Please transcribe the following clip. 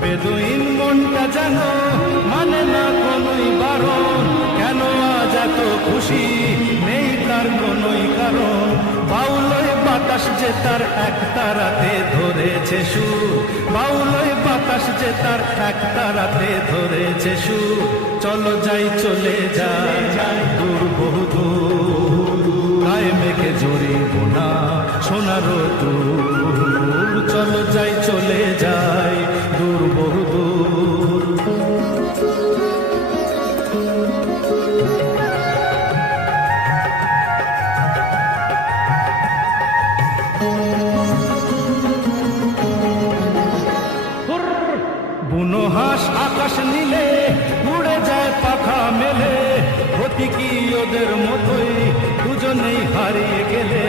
বেদুইন মনটা যেন মানে না কোনোই বারণ, কেন আজ এত খুশি নেই তার কোনোই কারণ। বাউলই বাতাস যে তার এক তারাতে ধরেছে সুর, বাউলই বাতাস যে তার এক তারাতে ধরেছে সুর। চলো যাই চলে যাই দূর বহু দূর, গায়ে মেঘে জড়িব না সোনার দূর। চলো যাই চলে যাই দূর বহু দূর। বুনো হাঁস আকাশ নীলে উড়ে যায় পাখা মেলে, গতি কি ওদের মতোই দুজনেই হারিয়ে গেলে।